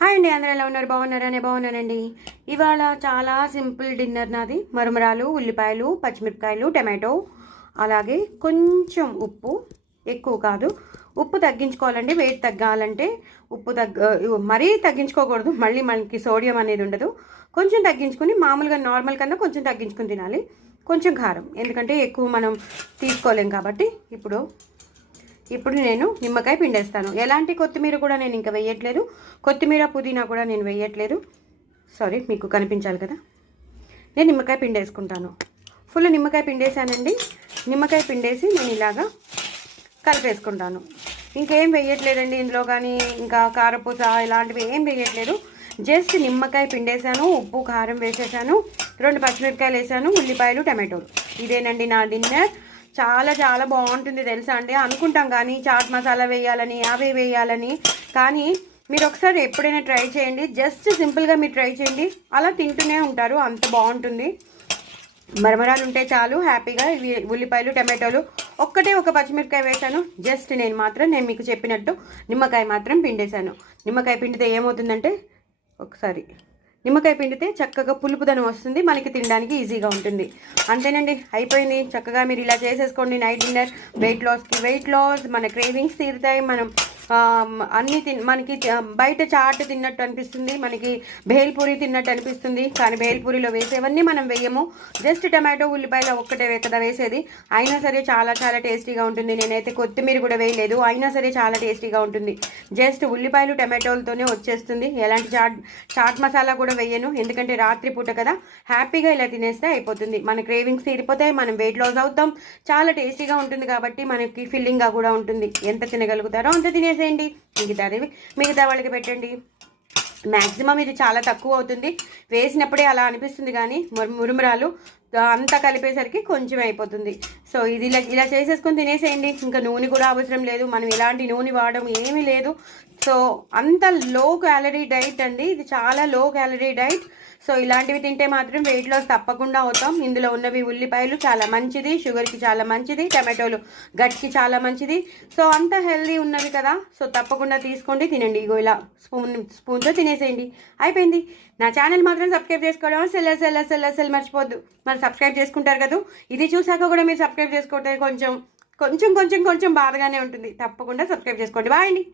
Hi అండి, అందరూ ఎలా ఉన్నారు? బాగున్నారా? నేను బాగున్నానండి. ఇవాళ చాలా సింపుల్ డిన్నర్ నాది. మరమరాలు, ఉల్లిపాయలు, పచ్చిమిరపకాయలు, టమాటో, అలాగే కొంచెం ఉప్పు, ఎక్కువ కాదు. ఉప్పు తగ్గించుకోవాలండి. వెయిట్ తగ్గాలంటే ఉప్పు మరీ తగ్గించుకోకూడదు, మళ్ళీ మనకి సోడియం అనేది ఉండదు. కొంచెం తగ్గించుకుని, మామూలుగా నార్మల్ కన్నా కొంచెం తగ్గించుకుని తినాలి. కొంచెం కారం, ఎందుకంటే ఎక్కువ మనం తీసుకోలేం కాబట్టి. ఇప్పుడు నేను నిమ్మకాయ పిండేస్తాను. ఎలాంటి కొత్తిమీర కూడా నేను ఇంకా వేయట్లేదు. కొత్తిమీర, పుదీనా కూడా నేను వేయట్లేదు. సారీ, మీకు కనిపించాలి కదా. నేను నిమ్మకాయ పిండేసుకుంటాను. ఫుల్ నిమ్మకాయ పిండేసానండి. నిమ్మకాయ పిండేసి నేను ఇలాగా కలిపేసుకుంటాను. ఇంకేం వేయట్లేదండి ఇందులో, కానీ ఇంకా కారపూస ఇలాంటివి ఏం వేయట్లేదు. జస్ట్ నిమ్మకాయ పిండేసాను, ఉప్పు కారం వేసేసాను, 2 పచ్చిమిరపకాయలు వేసాను, ఉల్లిపాయలు, టమాటోలు. ఇదేనండి నా డిన్నర్. చాలా చాలా బాగుంటుంది తెలుసా అండి. అనుకుంటాం కానీ చాట్ మసాలా వేయాలని, అవి వేయాలని, కానీ మీరు ఒకసారి ఎప్పుడైనా ట్రై చేయండి. జస్ట్ సింపుల్గా మీరు ట్రై చేయండి, అలా తింటూనే ఉంటారు, అంత బాగుంటుంది. మరమరాలు ఉంటే చాలు హ్యాపీగా. ఇవి ఉల్లిపాయలు, టమాటోలు, ఒక పచ్చిమిరపకాయ వేసాను. జస్ట్ నేను మీకు చెప్పినట్టు నిమ్మకాయ మాత్రం పిండేశాను. నిమ్మకాయ పిండితే ఏమవుతుందంటే, ఒకసారి నిమ్మకాయ పిండితే చక్కగా పులుపుదనం వస్తుంది, మనకి తినడానికి ఈజీగా ఉంటుంది. అంతేనండి, అయిపోయింది. చక్కగా మీరు ఇలా చేసేసుకోండి నైట్ డిన్నర్. వెయిట్ లాస్, మన క్రేవింగ్స్ తీరుతాయి. మనం అన్నీ మనకి బయట చాట్ తిన్నట్టు అనిపిస్తుంది, మనకి భేల్పూరి తిన్నట్టు అనిపిస్తుంది, కానీ భేల్పూరిలో వేసేవన్నీ మనం వేయము. జస్ట్ టమాటో, ఉల్లిపాయలు ఒక్కటే కదా వేసేది. అయినా సరే చాలా చాలా టేస్టీగా ఉంటుంది. నేనైతే కొత్తిమీర కూడా వేయలేదు, అయినా సరే చాలా టేస్టీగా ఉంటుంది. జస్ట్ ఉల్లిపాయలు, టమాటోలతోనే వచ్చేస్తుంది. ఎలాంటి చాట్ మసాలా కూడా వేయను, ఎందుకంటే రాత్రి పూట కదా. హ్యాపీగా ఇలా తినేస్తే అయిపోతుంది. మన క్రేవింగ్స్ తీరిపోతాయి, మనం వెయిట్ లాస్ అవుతాం. చాలా టేస్టీగా ఉంటుంది కాబట్టి మనకి ఫిల్లింగ్గా కూడా ఉంటుంది. ఎంత తినగలుగుతారో అంత తినేసేయండి. మిగతా వాళ్ళకి పెట్టండి. మ్యాక్సిమం ఇది చాలా తక్కువ అవుతుంది, వేసినప్పుడే అలా అనిపిస్తుంది, కానీ మురుమురాలు అంతా కలిపేసరికి కొంచెం అయిపోతుంది. సో ఇది ఇలా చేసేసుకొని తినేసేయండి. ఇంకా నూనె కూడా అవసరం లేదు, మనం ఎలాంటి నూనె వాడడం ఏమీ లేదు. సో అంత లో క్యాలరీ డైట్ అండి ఇది, చాలా లో క్యాలరీ డైట్. సో ఇలాంటివి తింటే మాత్రం వెయిట్ లాస్ తప్పకుండా అవుతాం. ఇందులో ఉన్నవి ఉల్లిపాయలు చాలా మంచిది, షుగర్కి చాలా మంచిది, టమాటోలు గట్కి చాలా మంచిది. సో అంత హెల్దీ ఉన్నవి కదా. సో తప్పకుండా తీసుకోండి, తినండి. ఇగో ఇలా స్పూన్తో తినేసేయండి, అయిపోయింది. నా ఛానల్ మాత్రం సబ్స్క్రైబ్ చేసుకోవడం సెల్ మర్చిపోద్దు. మరి సబ్స్క్రైబ్ చేసుకుంటారు కదా. ఇది చూసాక కూడా మీరు సబ్స్క్రైబ్ చేసుకుంటే కొంచెం బాధగానే ఉంటుంది. తప్పకుండా సబ్స్క్రైబ్ చేసుకోండి. బాయ్ అండి.